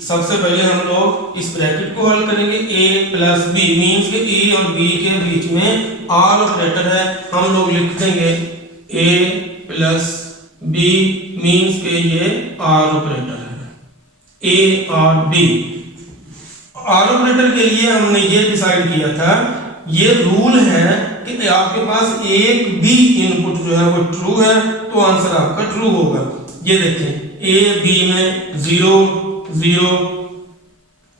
सबसे पहले हम लोग इस ब्रैकेट को हल करेंगे। a प्लस बी मीन्स के a और b के बीच में आर ऑपरेटर है, हम लोग लिख देंगे a प्लस b मीन्स के ये आर ऑपरेटर है, a और b। आर ऑपरेटर के लिए हमने ये डिसाइड किया था, ये रूल है कि आपके पास एक भी इनपुट जो है वो ट्रू है तो आंसर आपका ट्रू होगा। ये देखें ए बी में 0 0,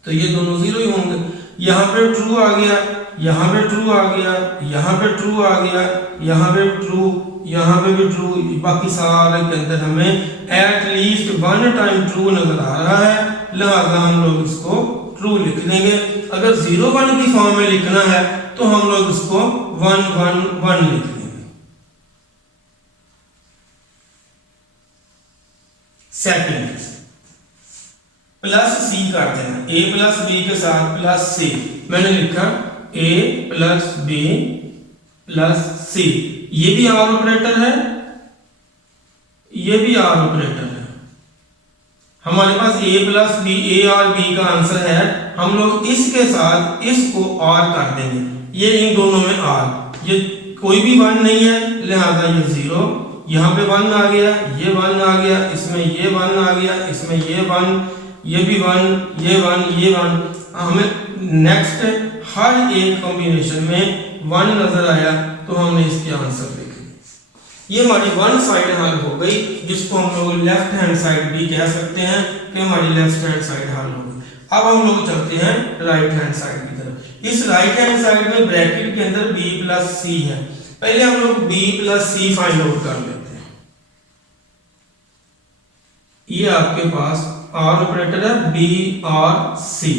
तो ये दोनों 0 ही होंगे। यहाँ पे ट्रू आ गया, यहाँ पे ट्रू आ गया, यहाँ पे ट्रू आ गया, यहाँ पे ट्रू, यहाँ पे भी ट्रू, बाकी सारे के अंदर हमें एट लीस्ट 1 टाइम ट्रू नजर आ रहा है, लिहाजा हम लोग इसको ट्रू लिख देंगे। अगर 0 1 की फॉर्म में लिखना है तो हम लोग इसको 1 1 1 लिख देंगे। सेकंड प्लस सी कर देना, a प्लस बी के साथ प्लस सी। मैंने लिखा a प्लस बी प्लस सी, ये भी आर ऑपरेटर है, ये भी आर ऑपरेटर है। हमारे पास a प्लस बी, ए और बी का आंसर है, हम लोग इसके साथ इसको और कर देंगे, ये इन दोनों में r, ये कोई भी 1 नहीं है लिहाजा ये 0, यहाँ पे 1 आ गया, ये 1 आ गया, इसमें ये 1 आ गया, इसमें ये 1, ये भी 1, ये 1, ये 1। हमें नेक्स्ट हर एक कॉम्बिनेशन में 1 नजर आया तो हमने इसके आंसर लिखे। ये हमारी वन साइड हल हो गई, जिसको हम लोग लेफ्ट हैंड साइड भी कह सकते हैं कि हमारी लेफ्ट हैंड साइड हल हो गई। अब हम लोग चलते हैं राइट हैंड साइड की तरफ। इस राइट हैंड साइड में ब्रैकेट के अंदर b प्लस सी है, पहले हम लोग b प्लस सी फाइंड आउट कर लेते हैं। ये आपके पास r ऑपरेटर है, b और c।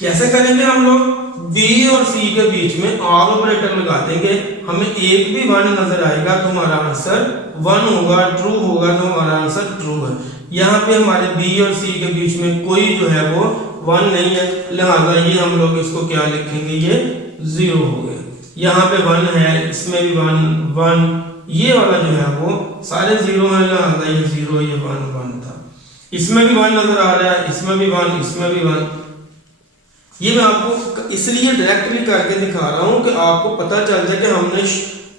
कैसे करेंगे हम लोग? b और c के बीच में r ऑपरेटर लगा देंगे, हमें एक भी 1 नजर आएगा तो हमारा आंसर 1 होगा, ट्रू होगा तो हमारा आंसर ट्रू है। यहाँ पे हमारे b और c के बीच में कोई जो है वो 1 नहीं है, लिहाजा ये हम लोग इसको क्या लिखेंगे, ये 0 हो गया। यहाँ पे 1 है, इसमें भी 1 1, ये वाला जो है वो सारे 0 है, लिहाजा ये 0, ये 1 1 था। इसमें भी 1 नजर आ रहा है, इसमें भी 1, इसमें भी 1। ये मैं आपको इसलिए डायरेक्टली करके दिखा रहा हूं कि आपको पता चल जाए कि हमने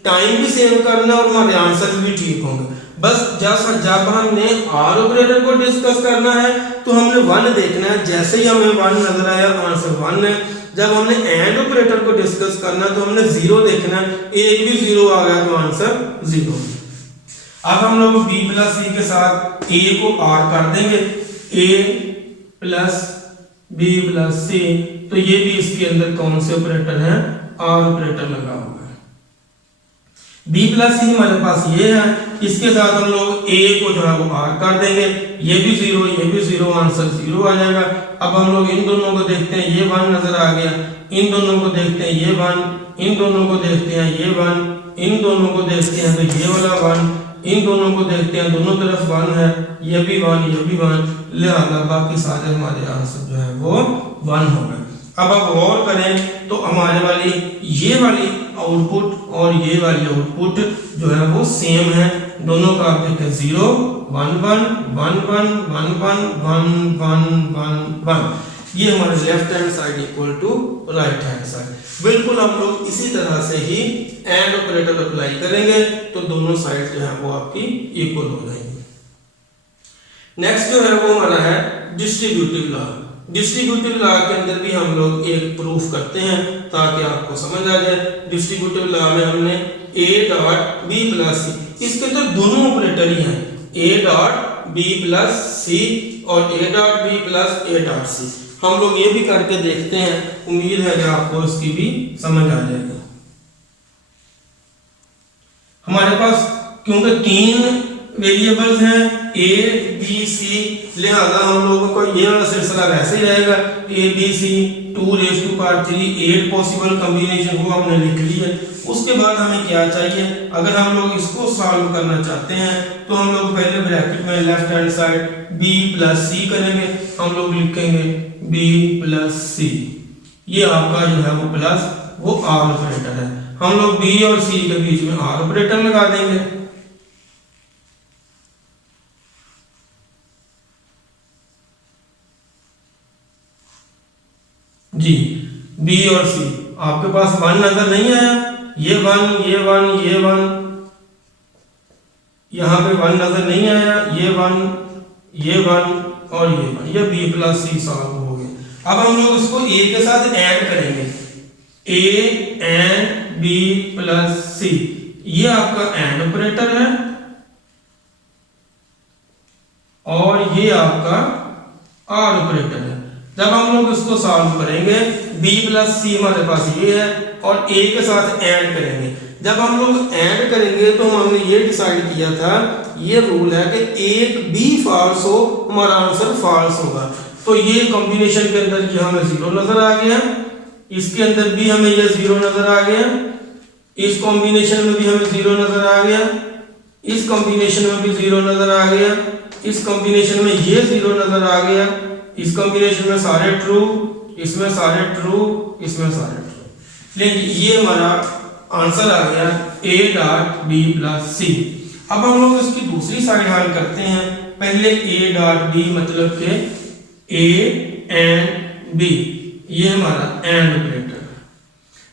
टाइम भी सेव करना और हमारे आंसर भी ठीक होंगे। बस जब हमने आर ऑपरेटर को डिस्कस करना है तो हमने 1 देखना है, जैसे ही हमें 1 नजर आया आंसर 1 है। जब हमने एंड ऑपरेटर को डिस्कस करना है तो हमने 0 देखना है, एक भी 0 आ गया तो आंसर 0। अब हम लोग b प्लस c के साथ a को r कर देंगे, a plus b plus c, तो ये भी इसके अंदर कौन से ऑपरेटर है, r ऑपरेटर लगा हुआ है। b प्लस c हमारे पास ये है, इसके साथ हम लोग a को जो है वो r कर देंगे, ये भी 0 ये भी 0, आंसर 0 आ जाएगा। अब हम लोग इन दोनों को देखते हैं, ये 1 नजर आ गया, इन दोनों को देखते हैं ये 1, इन दोनों को देखते हैं ये 1, इन दोनों को देखते हैं तो ये वाला 1, इन दोनों को देखते हैं दोनों तरफ 1 है, ये भी 1 ये भी 1, लिहाजा बाकी सारे हमारे आंसर जो है वो 1 हो गए। अब आप गौर करें तो हमारे वाली ये वाली आउटपुट और ये वाली आउटपुट जो है वो सेम है, दोनों का आप देखें 0 1 1 1 1 1 1 1 1 1 1, ये हमारे left hand side equal to right hand side. बिल्कुल हम लोग इसी तरह से ही एंड ऑपरेटर अप्लाई करेंगे तो दोनों साइड जो है वो आपकी इक्वल हो जाएंगी। नेक्स्ट जो है वो हमारा है डिस्ट्रीब्यूटिव लॉ। डिस्ट्रीब्यूटिव लॉ के अंदर भी हम लोग एक प्रूफ करते हैं ताकि आपको समझ आ जाए। डिस्ट्रीब्यूटिव लॉ में हमने a dot b plus c, इसके अंदर दोनों ऑपरेटर ही हैं, a dot b plus c और a dot b plus a dot c। हम लोग ये भी करके देखते हैं, उम्मीद है कि आपको इसकी भी समझ आ जाएगी। हमारे पास क्योंकि 3 वेरिएबल्स हैं a b c, लिहाजा हम लोगों को ये वाला सिलसिला वैसे ही रहेगा, a b c 2 raise to power 3 8 possible combination वो हमने लिख ली है। उसके बाद हमें क्या चाहिए, अगर हम लोग इसको सॉल्व करना चाहते हैं तो हम लोग पहले ब्रैकेट में left hand side b plus c करेंगे, हम लोग लिखेंगे b प्लस c, ये आपका जो है वो प्लस वो r ऑपरेटर है। हम लोग b और c के बीच में r ऑपरेटर लगा देंगे। जी b और c, आपके पास 1 नजर नहीं आया, ये 1 ये 1 ये 1, यहाँ पे 1 नजर नहीं आया, ये 1 ये 1 और ये 1, ये b प्लस c सॉल्व हो गया। अब हम लोग इसको a के साथ ऐड करेंगे, a and b plus c, ये आपका एंड ऑपरेटर है और ये आपका r ऑपरेटर है। जब हम लोग इसको सॉल्व करेंगे b प्लस c हमारे पास ये है और a के साथ ऐड करेंगे। जब हम लोग ऐड करेंगे तो हमने ये डिसाइड किया था, ये रूल है कि एक भी फॉल्स हो हमारा आंसर फॉल्स होगा। तो ये कॉम्बिनेशन के अंदर ये हमें 0 नजर आ गया, इसके अंदर भी हमें ये 0 नजर आ गया, इस कॉम्बिनेशन में भी हमें 0 नजर आ गया, इस कॉम्बिनेशन में भी 0 नजर आ गया, इस कॉम्बिनेशन में ये 0 नजर आ गया, इस कॉम्बिनेशन में सारे ट्रू, इसमें सारे ट्रू, इसमें सारे ट्रू। लेकिन ये हमारा आंसर आ गया a dot b plus c। अब हम लोग इसकी दूसरी साइड हल करते हैं। पहले a डॉट b मतलब के a एंड b, ये हमारा एंड ऑपरेटर।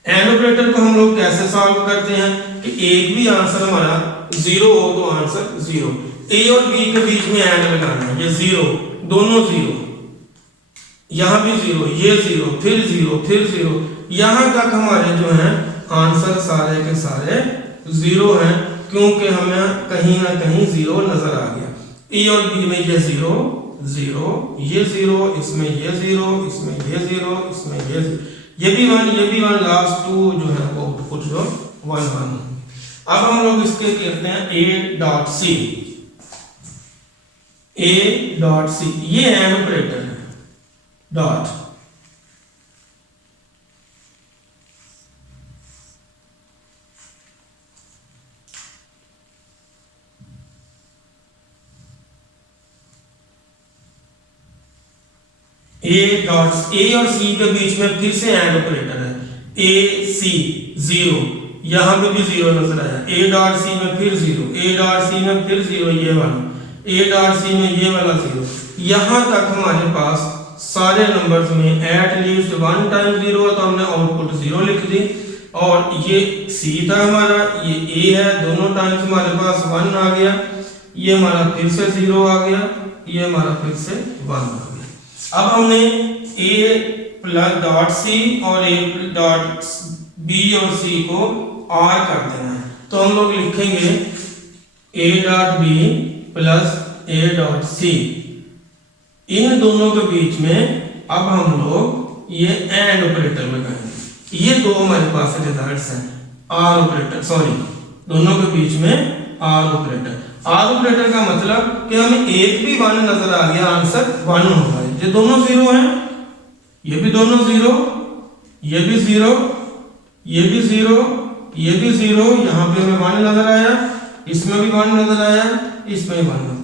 एंड ऑपरेटर को हम लोग कैसे सॉल्व करते हैं कि एक भी आंसर हमारा 0 हो तो आंसर 0, a और b के बीच में एंड लगाना है, ये 0 दोनों 0, यहाँ भी 0 ये 0 फिर 0 फिर 0, यहाँ तक हमारे जो हैं आंसर सारे के सारे 0 हैं, क्योंकि हमें कहीं ना कहीं 0 नजर आ गया। ए और बी में ये 0 0 ये 0, इसमें ये 0, इसमें ये 0, इसमें ये 0, ये भी 1 ये भी 1, लास्ट 2 जो है वो आउटपुट जो 1 1। अब हम लोग इसके कहते हैं a dot c, a dot c, ये एंड ऑपरेटर है डॉट, ए डॉट ए और सी के बीच में फिर से एंड ऑपरेटर है, ए सी 0, यहां पे भी 0 नजर आया, ए डॉट सी में फिर 0, ए डॉट सी में फिर 0 ये वाला, ए डॉट सी में ये वाला 0, यहां तक हमारे पास सारे नंबर्स में एट लीस्ट 1 टाइम 0 है तो हमने आउटपुट 0 लिख दी। और ये सी था हमारा, ये ए है, दोनों टाइम्स हमारे पास 1 आ गया। ये हमारा फिर से 0 आ गया, ये हमारा फिर से 1 आ गया। अब हमने a प्लस डॉट सी और a डॉट बी और सी को r कर देना है। तो हम लोग लिखेंगे a dot B plus a dot C. इन दोनों के बीच में अब हम लोग ये एंड ऑपरेटर लगाएंगे। ये दो हमारे पास रिजल्ट्स हैं, आर ऑपरेटर, सॉरी दोनों के बीच में आर ऑपरेटर। आर ऑपरेटर का मतलब कि हमें एक भी 1 नजर आ गया, आंसर 1 होगा। ये दोनों 0 हैं, ये भी दोनों 0, ये भी 0, ये भी 0, ये भी 0, यहाँ पे हमें 1 नजर आया, इसमें भी 1 नजर आया, इसमें भी 1 नजर आया।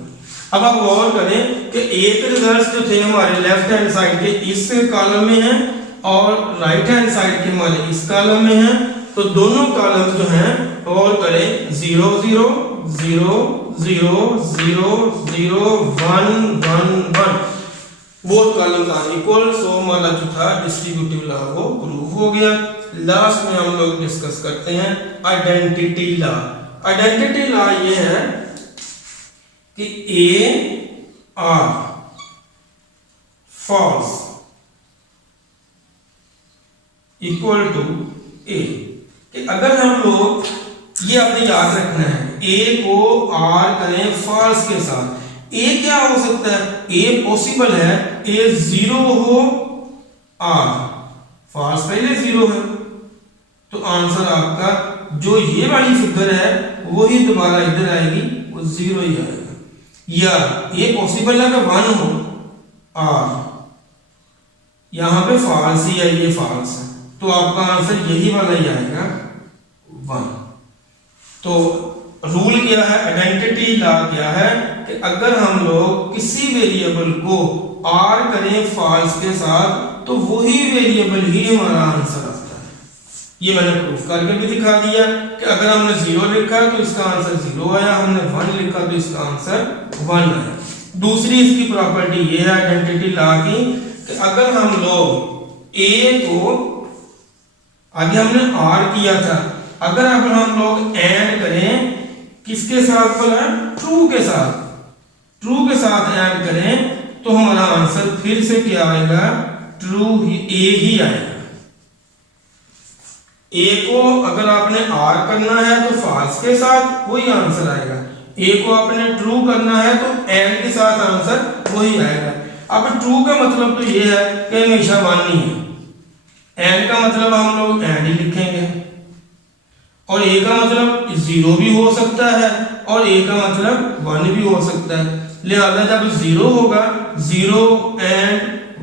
अब आप गौर करें कि एक रिजल्ट जो थे हमारे लेफ्ट हैंड साइड के इस कॉलम में हैं और राइट हैंड साइड के हमारे इस कॉलम में हैं। तो दोनों कॉलम जो हैं गौर करें 0 0 0 0 0 0 1 1 1, बोथ कॉलम्स आर इक्वल। सो हमारा जो था डिस्ट्रीब्यूटिव लॉ वो प्रूव हो गया। लास्ट में हम लोग डिस्कस करते हैं आइडेंटिटी लॉ। आइडेंटिटी लॉ ये है कि A R false equal to A, कि अगर हम लोग ये आपने याद रखना है A को R करें फॉल्स के साथ। A क्या हो सकता है? A पॉसिबल है A 0 हो, R फॉल्स पहले 0 है, तो आंसर आपका जो ये वाली फिगर है वही दोबारा इधर आएगी, वो 0 ही आएगा। या ये पॉसिबल है कि 1 हो, R यहां पे फॉल्स ही है, ये फॉल्स है, तो आपका आंसर यही वाला ही आएगा 1। तो रूल क्या है, आइडेंटिटी लॉ क्या है कि अगर हम लोग किसी वेरिएबल को R करें फॉल्स के साथ तो वही वेरिएबल ही हमारा आंसर आता है। ये मैंने प्रूफ करके भी दिखा दिया कि अगर हमने 0 लिखा तो इसका आंसर 0 आया, हमने 1 लिखा तो इसका आंसर 1 आया। दूसरी इसकी प्रॉपर्टी ये है आइडेंटिटी लॉ की कि अगर हम लोग A को आगे हमने R किया था, अगर अब हम लोग एंड करें किसके साथ बोला, ट्रू के साथ, ट्रू के साथ ऐड करें तो हमारा आंसर फिर से क्या आएगा, ट्रू ही, A ही आएगा। A को अगर आपने R करना है तो फॉल्स के साथ वही आंसर आएगा, A को आपने ट्रू करना है तो एंड के साथ आंसर वही आएगा। अब ट्रू का मतलब तो ये है कि हमेशा 1 ही है, एंड का मतलब हम लोग एंड ही लिखेंगे, और A का मतलब 0 भी हो सकता है और A का मतलब 1 भी हो सकता है। लिहाजा जब 0 होगा, 0 एंड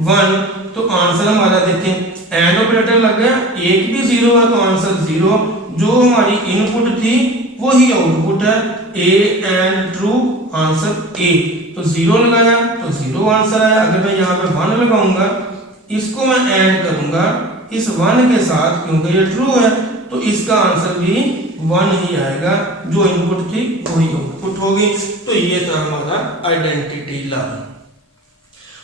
1, तो आंसर हमारा देखें एंड ऑपरेटर लग गया, एक भी 0 है तो आंसर 0, जो हमारी इनपुट थी वही आउटपुट है, A and true answer A। तो 0 लगाया तो 0 आंसर आया। अगर मैं यहाँ पे 1 लगाऊंगा, इसको मैं ऐड करूंगा इस 1 के साथ, क्योंकि ये ट्रू है तो इसका आंसर भी 1 ही आएगा, जो इनपुट थी वही आउटपुट होगी। तो ये था हमारा आइडेंटिटी लॉ।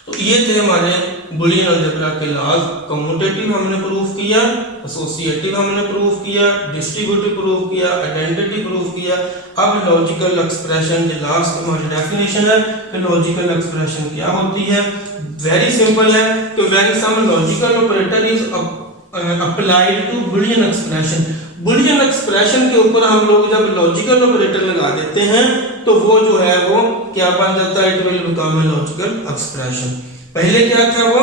तो ये थे हमारे बुलियन अलजेब्रा के लॉज। कम्यूटेटिव हमने प्रूफ किया, एसोसिएटिव हमने प्रूफ किया, डिस्ट्रीब्यूटिव प्रूफ किया, आइडेंटिटी प्रूफ किया। अब लॉजिकल एक्सप्रेशन जो लास्ट हमारी डेफिनेशन है कि लॉजिकल एक्सप्रेशन क्या होती है। वेरी सिंपल है कि when some logical operator is applied to Boolean expression, Boolean expression के ऊपर हम लोग जब लॉजिकल ऑपरेटर लगा देते हैं तो वो जो है वो क्या बन जाता है, it will become a logical expression. पहले क्या था वो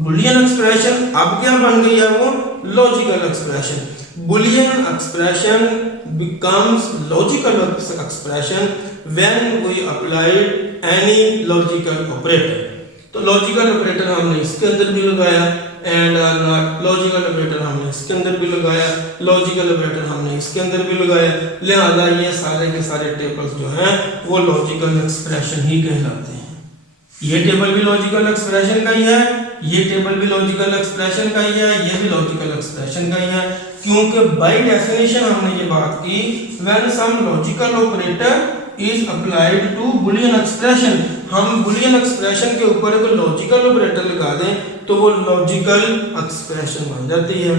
बुलियन एक्सप्रेशन, अब क्या बन गई है वो logical expression. Boolean expression becomes logical expression when we applied any logical operator. तो लॉजिकल ऑपरेटर हमने इसके अंदर भी लगाया एंड लॉजिकल ऑपरेटर हमने इसके अंदर भी लगाया, लॉजिकल ऑपरेटर हमने इसके अंदर भी लगाया। लिहाजा ये सारे के सारे टेबल्स जो हैं वो लॉजिकल एक्सप्रेशन ही कहलाते हैं। ये टेबल भी लॉजिकल एक्सप्रेशन का ही है, ये टेबल भी लॉजिकल एक्सप्रेशन का ही है, ये भी लॉजिकल एक्सप्रेशन का ही है, क्योंकि बाय डेफिनेशन हमने ये बात की when some logical operator is applied to Boolean expression. हम बुलियन एक्सप्रेशन के ऊपर कोई लॉजिकल ऑपरेटर लगा दें तो वो लॉजिकल एक्सप्रेशन बन जाती है।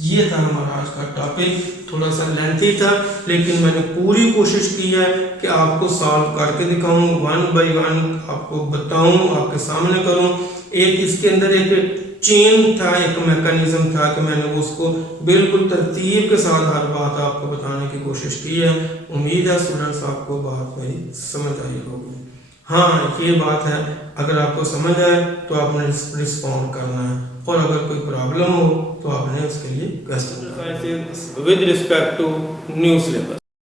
ये था हमारा आज का टॉपिक। थोड़ा सा लेंथी था, लेकिन मैंने पूरी कोशिश की है कि आपको सॉल्व करके दिखाऊं, वन बाय वन आपको बताऊं, आपके सामने करूं। एक इसके अंदर एक चेन था, एक मैकेनिज्म था कि मैंने उसको बिल्कुल तरतीब के साथ हर बात आपको बताने की कोशिश की है। उम्मीद है स्टूडेंट्स आपको बात मेरी समझ आई होगी। हाँ, ये बात है, अगर आपको समझ आए तो आपने रिस्पॉन्ड करना है, और अगर कोई प्रॉब्लम हो तो आपने उसके लिए question with respect to new syllabus.